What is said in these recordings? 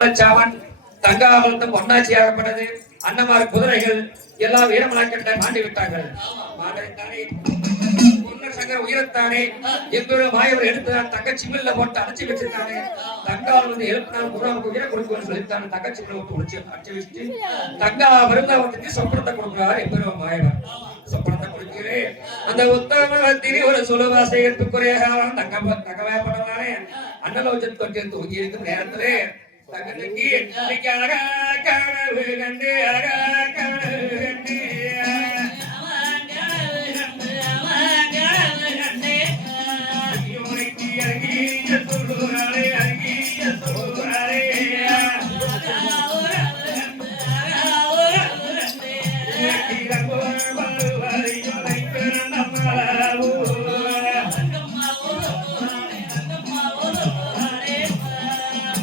சாவன் தங்காபலத்தம் பொன்னாட்சியாகப்பட்டது அன்னமார் குதிரைகள் எல்லாம் வீரமலாக்கட்டை மாண்டி விட்டார்கள். மாண்டத்தானே உயிரத்தானே. எங்களோட மாயவர் தங்க சிமில்ல போட்டு அடைச்சி வச்சிருக்கானே. தங்கால் வந்து எழுப்பினால் உயிரை சொல்லித்தானே தங்க சிமில்ல போட்டு உடைச்சு அடைச்சி வச்சுட்டு தங்கா விருந்தாவத்துக்கு சொப்பனத்தை கொடுக்குறாரு மாயவர் சொப்பனத்தை கொடுக்கிறேன் அந்த உத்தம திரிவர சுலபாசை எடுத்துக்குறையாக தங்க தங்கவாயப்படனாலே அன்னலோஜன் தொட்டி தூங்கி இருக்கும் நேரத்திலே தங்கத்துக்கு இன்னைக்கு அழகா கனவு கண்டு அழகா கனவு கண்டு சொல்லுறாரே அழகிய சொல்லுறாரே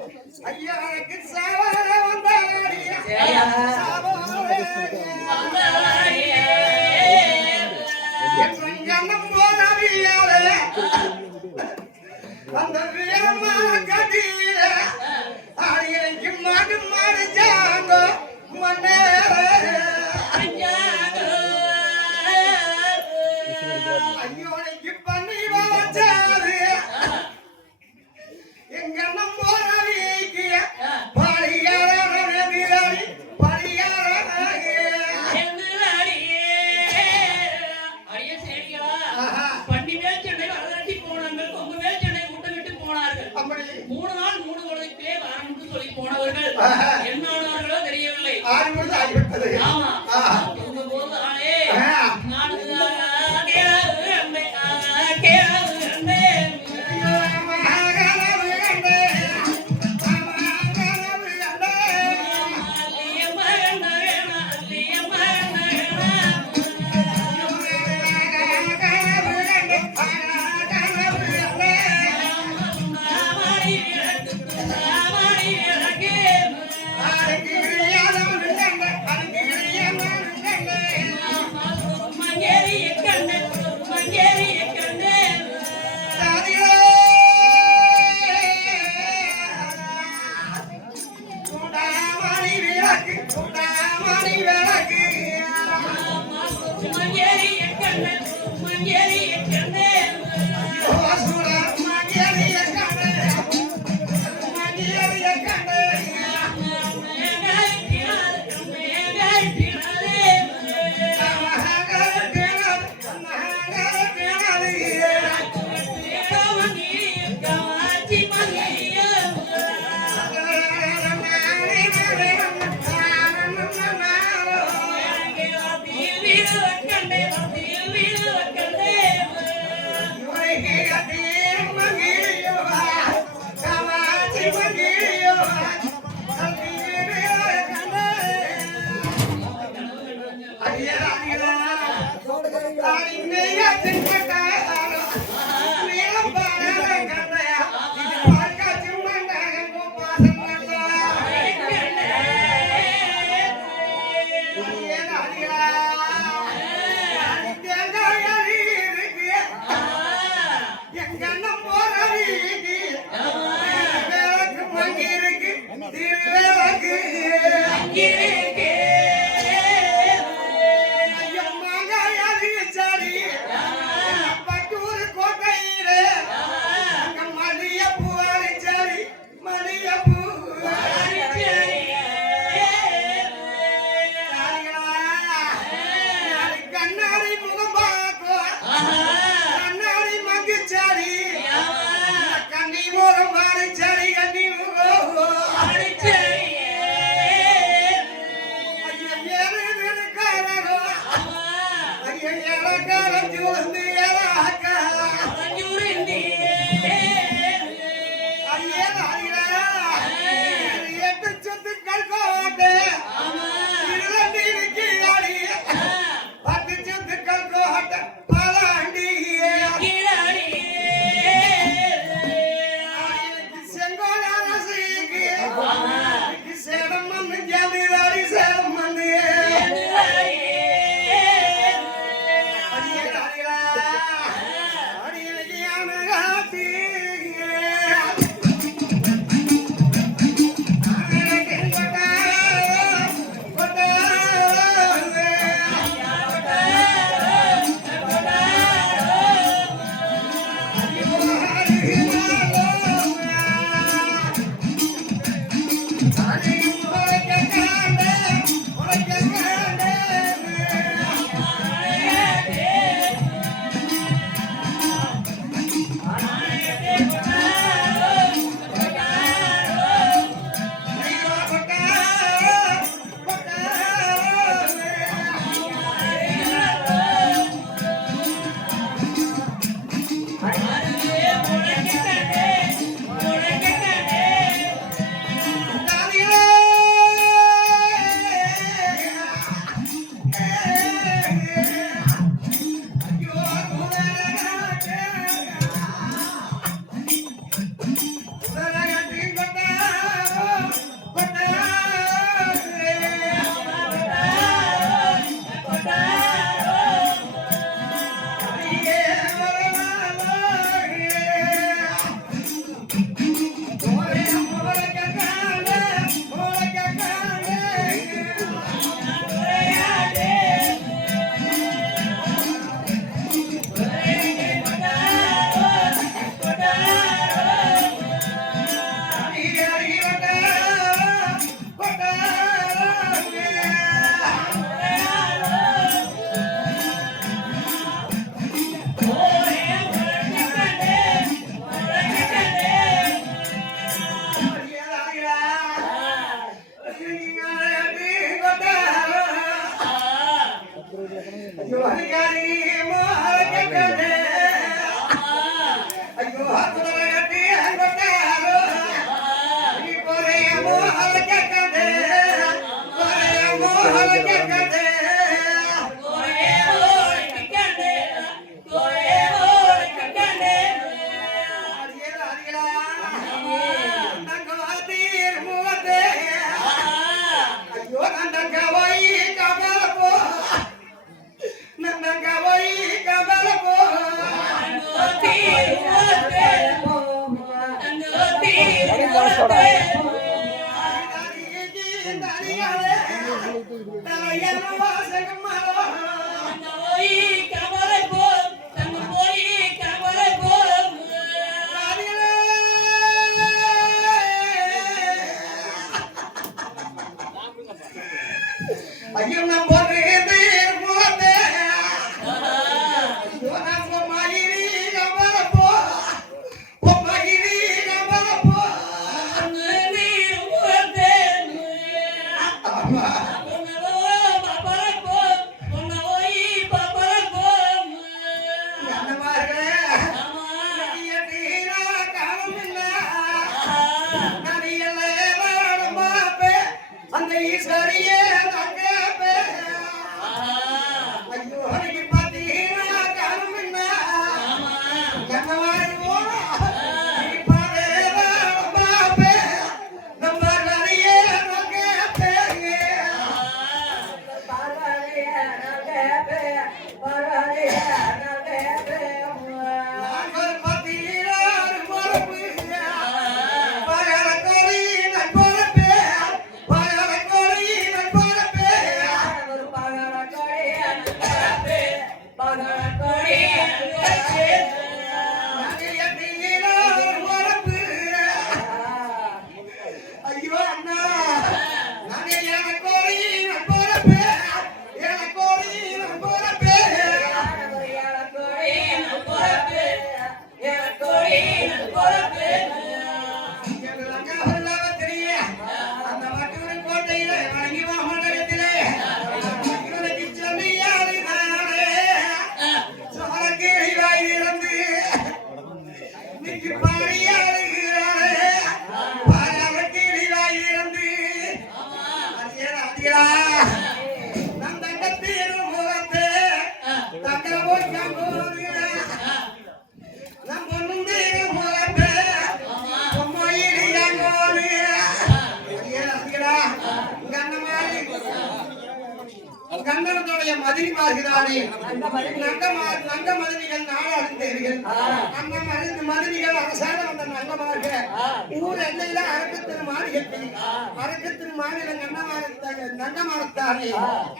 Okay.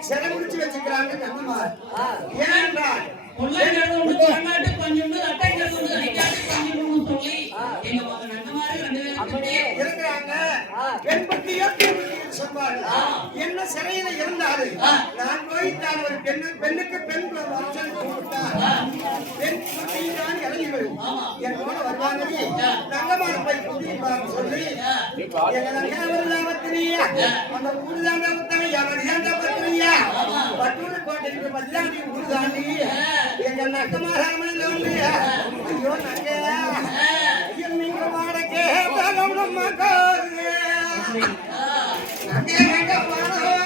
செதை முடிச்சு வச்சுக்கிறாங்க தங்கமார் ஏனென்றால் என்ன சிறையில இருந்தாரு நான் போய் தான் ஒரு பெண்ணு பெண்ணுக்கு பெண் பெண் பற்றிதான் இறங்கிவிடும் என்னோட வருவாங்க நங்கமாறு போய் புதிப்பாங்க சொல்லி எங்க நங்காவது லாபத்திலேயே அந்த ஊர் தான் பத்திரியா ஏன்டா பத்திரியா பட்டூர் கோட்டைக்கு பத்திரியா நீ கொடுத்தாண்டி எங்க நஷ்டமாகாமல் ஒன்று ஐயோ நங்க நீங்க வாடகை மக்காரு நங்க நங்க பாடம்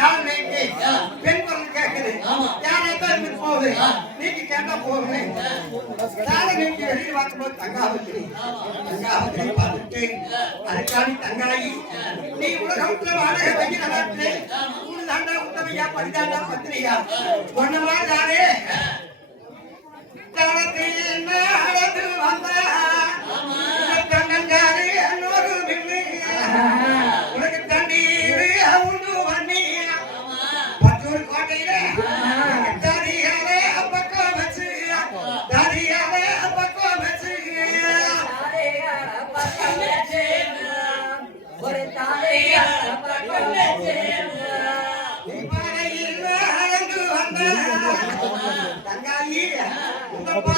தாளம் நீக்கி பெண் குரல் கேக்குது ஆமா. யாரை தான் இருந்து போகுது. நீக்கி கேட்டா போகுது தாளம் நீக்கி வெளியே பார்க்கும்போது தங்காவத்திரி தங்காவத்திரி பார்த்துட்டு அதுக்காண்டி தங்காயி நீ உலகத்துல வாடகை வைக்கிற நாட்டு மூணு தாண்டா உத்தமையா படிதாண்டா பத்திரியா ஒண்ணுமா தானே தனத்தில் என்ன அழகு வந்தா. கண்ணங்காரி அன்னொரு மில்லு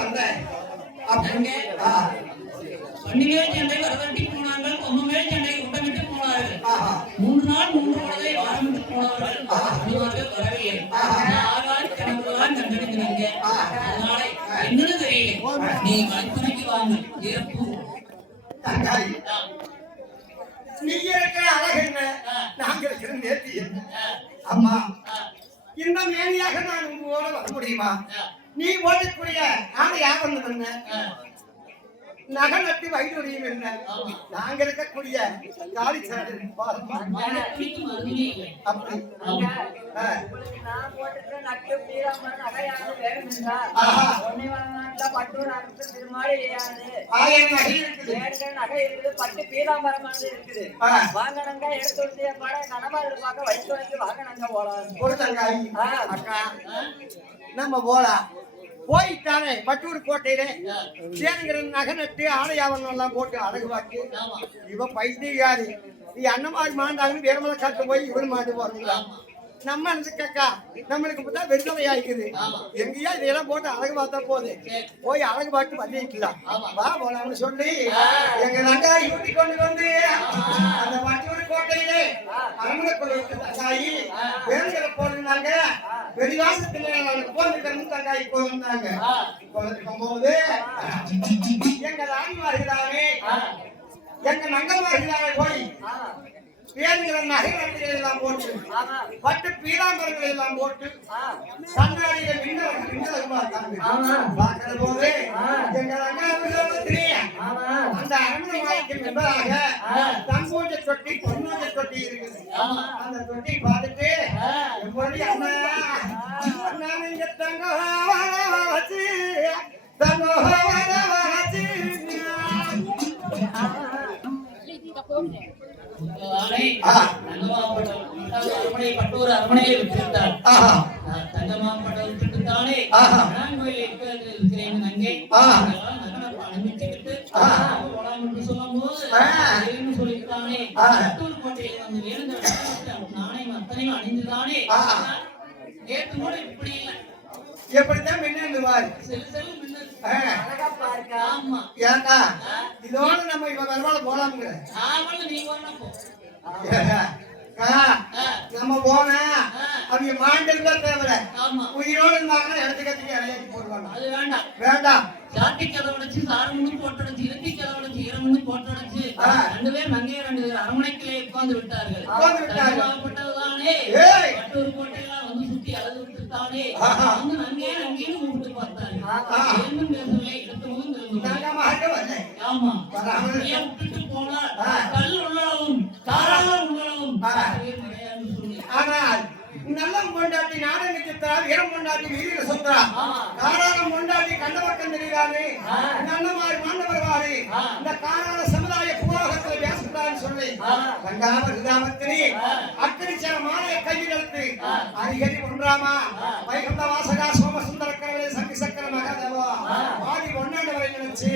எனக்கம்மா வந்த அப்படி ஆ, பண்டிகை சண்டை வரவட்டி போனார்கள் கொம்புமே சண்டை உட்டமிட்டு போனார்கள். மூன்று நாள் மூன்று பொழுதை ஆரம்பித்து போனார்கள் அடிவார்கள் வரவில்லை அதனால என்னன்னு தெரியல நீங்க வாங்க நீ இருக்கிற அழகு என்ன நாங்க இருக்கிற நேர்த்தி என்ன அம்மா இந்த மேனியாக நான் உங்களோட வர முடியுமா நீ ஓடக்கூடிய ஆணை யாகம் என்ன நகை நட்டு வைடூரியம் என்ன? நாங்க இருக்கக்கூடிய காளி சாடு. பட்டு நகை இருக்குது. வாங்கினங்க எடுத்து கனமா பார்க்க வயசு வரைக்கும் வாங்கினங்க போலாம் நம்ம போலாம் போயிட்டானே பட்டூர் கோட்டையில. சேருங்கிற நகை நட்டு எல்லாம் போட்டு அழகு பார்த்து இவன் பைத்தியாரி நீ அண்ணமாரி மாண்டாங்கன்னு வேறமலை காட்டு போய் இவன் மாட்டு போறீங்களா நம்ம கக்கா நம்மளுக்கு பார்த்தா வெறுதலை ஆயிக்குது எங்கேயா இதெல்லாம் போட்டு அழகு பார்த்தா போகுது போய் அழகு பார்த்து பண்ணிக்கலாம் வா போலாம்னு சொல்லி எங்க நங்காய் கூட்டி கொண்டு வந்து அந்த வட்டூர் கோட்டையிலே அரண்மனை தங்காயி வேணுங்கிற போடுனாங்க வெளிவாசத்துல போந்துக்கணும் தங்காய் போயிருந்தாங்க போயிருக்கும் போது எங்க ராணிமார்களாவே எங்க நங்கமார்களாவே போய் வேணுங்கிற நகை நகைகள் எல்லாம் போட்டு பட்டு பீராம்பரங்கள் எல்லாம் போட்டு கண்ணாடியில மின்னல் மின்னல் பார்க்கிற போது அந்த அரண்மனை தங்கூஞ்ச தொட்டி பொன்னூஞ்ச தொட்டி இருக்குது. அந்த தொட்டி பார்த்துட்டு எப்படி அண்ணா. அண்ணா நீங்க தங்க வச்சு தங்க வச்சு பட்டூர் அரண்மனையை விட்டிருந்தார் ஆஹா தங்கமாப்பட்டம் விட்டுத்தானே இருக்கிறேன் அங்கே. போலாம் என்று. சரின்னு சொல்லித்தானே ஆ. பட்டூர் கோட்டையில் வந்து வேணுங்கிற நாணயம் அத்தனையும் அணிந்துதானே. நேற்று கூட இப்படி இல்லை எப்படித்தான் மின்னு வாரு செல் செல் மின்னல் ஆ. அழகா பாருக்கா ஆமா. ஏக்கா இதோட நம்ம இவன் வருவாள் போலாம்ங்கிற. நம்ம போனா அவங்க மாண்டிருந்தா தேவை ஆமா. உயிரோடு இருந்தாங்கன்னா இடத்துக்கு இடையாக்கி போடுவாங்க அது வேண்டாம். வேண்டாம். சாட்டி கதவடைச்சு சாரமுன்னு போட்டடைச்சு இருட்டி கதவடைச்சு இரமுன்னு போட்டடைச்சு. ரெண்டு பேர் மங்கைய ரெண்டு பேர் அரண்மனைக்குள்ளே உட்கார்ந்து விட்டார்கள். உட்கார்ந்து விட்டார்கள். ஏய். பட்டூர் சுத்தி ஆஹா. வந்து மங்கைய அங்கேயும் கூப்பிட்டு இடத்தமும் திரும்பவில்லை. தங்கமாக வரல ஆமா. விட்டுட்டு போனால். கல் உள்ளளவும் தாராளம் உள்ளளவும் ஆனால் நல்ல பொண்டாட்டி நாடக சித்தா வீரம் பொண்டாட்டி வீர சுத்தரா ஆமா. காரணம் பொண்டாட்டி கண்ட பக்கம் தெரியாது நல்லமாரி மாண்டவர்வாரு. இந்த காரண சமுதாய புரோகத்தில் பேசுகிறான்னு சொல்லி கங்காம கிராமத்திலே அக்கடிச்ச மாலையை கையில் எடுத்து அரிகரி ஒன்றாமா? வைகுண்ட வாசகா சோமசுந்தர கரவே சங்கி சக்கர மகாதேவா? ஆதி ஒன்னாண்டு வரை நினைச்சு.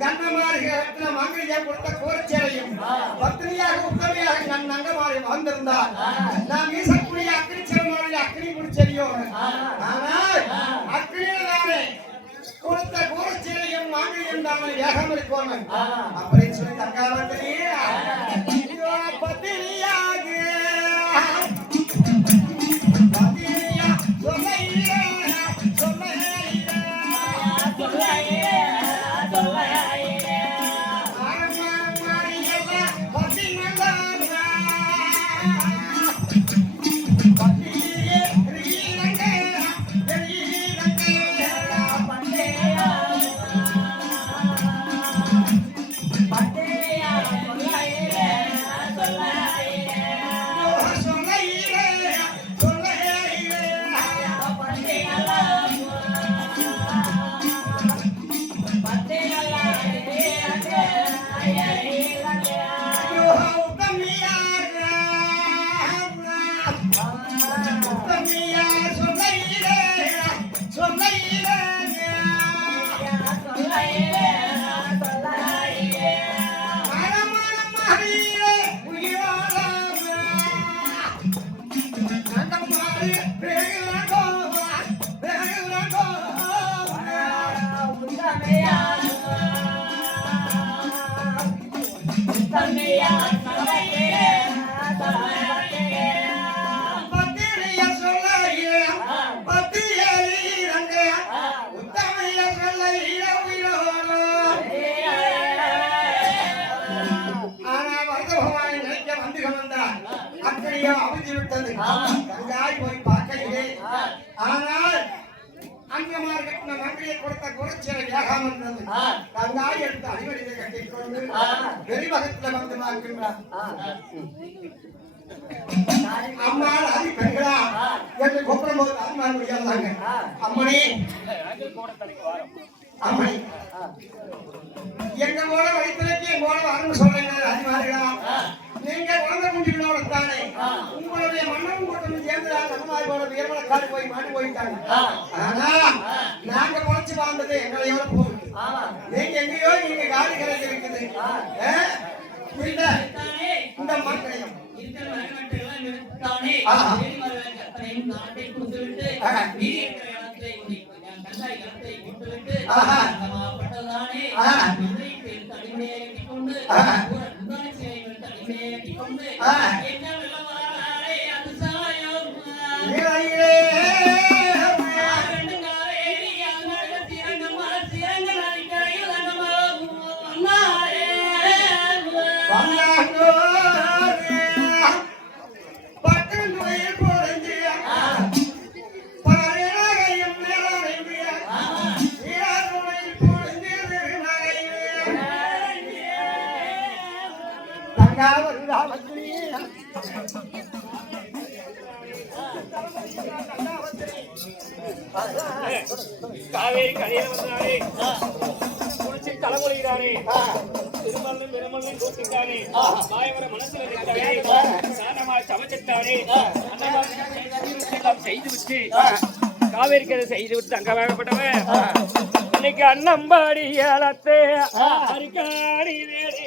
கண்ணமாரிகரத்தின மங்கையா கொடுத்த கோரிச்சேரையும் பத்தினியாக உத்தமையாக நன் நங்கமாரி வாழ்ந்திருந்தார் நாம் ஈசக்குரிய அக்னி சிறமாரி அக்னி குடிச்செறியோம் ஆனால் அக்னியில் தானே கொடுத்த கோரிச்சேரையும் மங்கையும் தானே ஏகம் இருக்கோம் அப்படின்னு சொல்லி தங்காவத்திலேயே ஏகாம இருந்தது கங்காய் எடுத்து அடிவடியை கட்டிக்கொண்டு வெளிவகத்துல வந்து பார்க்கின்றார் அம்மாள் அதி பெண்களா? என்று கூப்பிடும் போது அம்மாள் முடியாதாங்க அம்மணி அம்மணி எங்க போல வயிற்றுக்கு எங்க போல வரணும் சொல்றீங்க அதிமாரிகளா நீங்க குழந்தை குஞ்சுகளோட தானே. உங்களுடைய மன்னன் கூட்டம் சேர்ந்து நம்மாரி போல வீரமலை காடு போய் மாட்டி போயிட்டாங்க. ஆனா நாங்க முளைச்சு வாழ்ந்தது எங்களையோட போகுது. நீங்க எங்கேயோ நீங்க காடு கரைக்கு ஆ? இந்த மக்களையும் இருக்கிற மரக்கட்டைகளை நிறுத்தானே, கற்பனையும் நாட்டை கொடுத்துவிட்டு, இடத்தை கண்டாய் இடத்தை. என்ன காவேரி கரையில வந்தாரே குளிச்சு தலைமொழிகிறாரே மாயவர மனசுல சமைச்சிட்டாரே செய்து விட்டு காவேரி கரை செய்து விட்டு அங்க வேகப்பட்டவன் இன்னைக்கு அன்னம்பாடி ஏலத்தே அரிக்காடி வேடி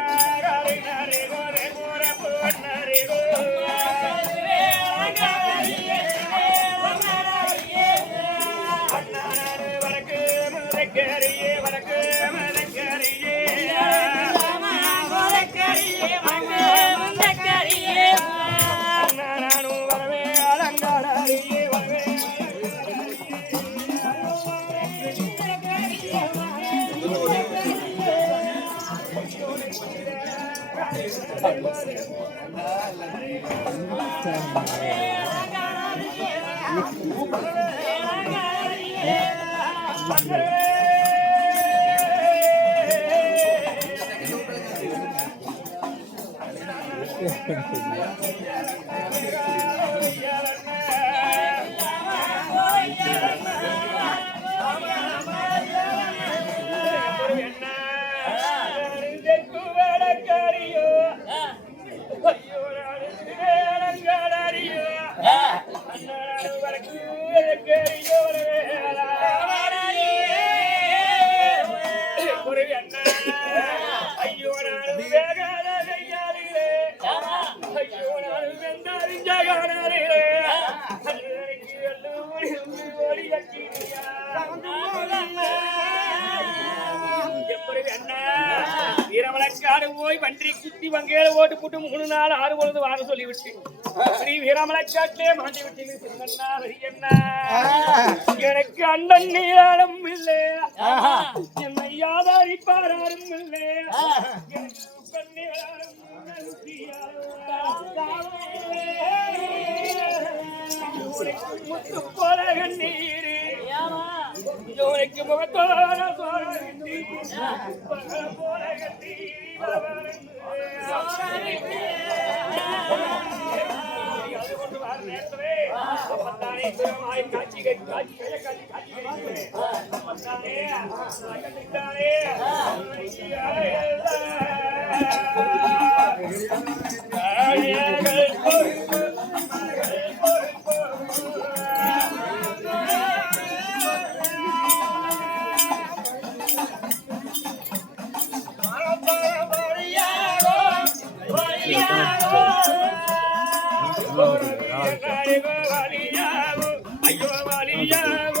ஐயோ வீரமலக்காடு குத்தி வங்கையில ஓட்டு போட்டு மூணு நாள் ஆறு பொழுது வாங்க சொல்லிவிட்டு. ஸ்ரீ வீரமலக்காட்டிலே மாட்டி விட்டீங்க சின்னண்ணா எனக்கு அண்ணன் நீராடம் இல்லை. என்னை யாதாரி யாதாரிப்பாரும் இல்லை. எனக்கு முத்து போல கண்ணீரு. ஜோனிக்கு முகத்தோட சோழ பகல போல கண்ணீர் அது கொண்டு வர நேரத்திலே அப்பத்தானே திருமாய் காட்சி கட்டி காட்சி கைய காட்சி காட்சி கட்டி அப்பத்தானே கட்டித்தானே காரியங்கள் பொறுப்பு ஐயோ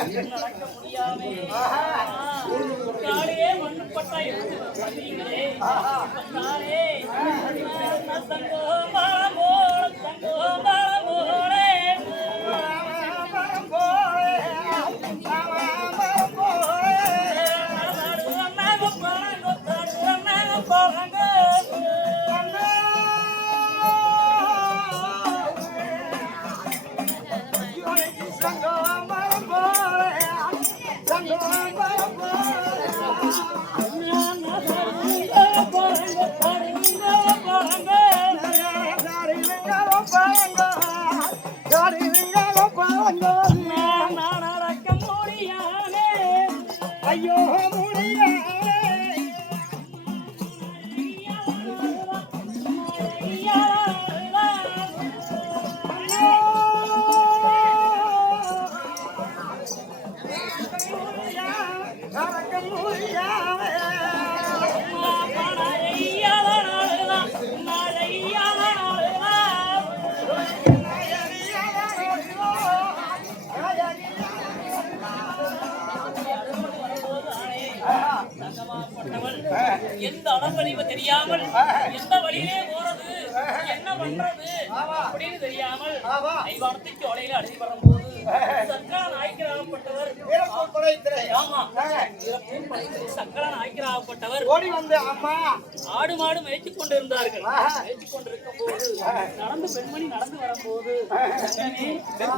வலியாகோ காலையே மண்ணு பட்டாயம் வந்தீங்களே எந்த அளவழிவு தெரியாமல் எந்த வழியிலே போறது என்ன பண்றது அப்படின்னு தெரியாமல். ஐவானத்தை சோலையில அழுதி வரும்போது சக்கர நாய்க்கராகப்பட்டவர் வீரப்பூர் படைத்திலே. ஆமா ஆ, இறப்பும் படைத்து சக்கர நாய்க்கராகப்பட்டவர் ஓடி வந்து அம்மா ஆடு மாடு மேய்ச்சி கொண்டிருந்தார்கள் ஆஹா. மேய்ச்சி போது நடந்து பெண்மணி நடந்து வரும்போது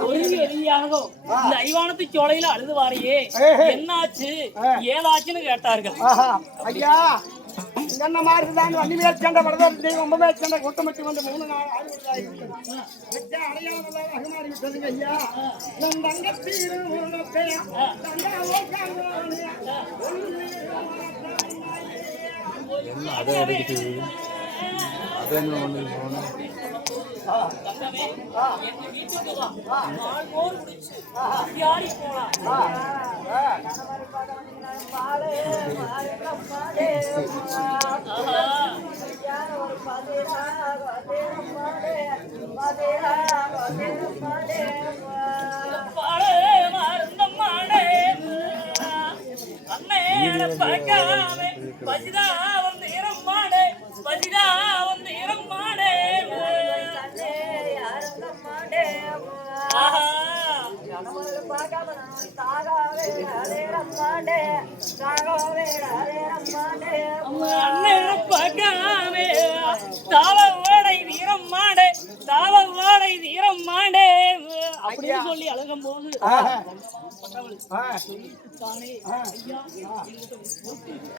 ஒருங்கி இந்த ஐவானத்து சோலையில அழுது வாரியே என்னாச்சு ஏதாச்சுன்னு கேட்டார்கள் ஐயா என்ன மாதிரி தான் வண்டி மேல் சண்டை படதான் ரொம்ப மேல் சண்டை வந்து மூணு நாள் ஆறு வருஷம் அடையாளம் எல்லாம் வகமாறி விட்டதுங்க என்ன ஒன்று போனேன் இருமுகத்தை தங்காவோ காங்கோனே. தங்கமே எங்க வீட்டுக்கு வா நாள் போர் முடிச்சு யாரி போலாம் அண்ணன் பார்க்காம தாவ ஓடை வீரம் மாடே தாவ ஓடை வீரம் மாடே அப்படின்னு சொல்லி அழகும் போது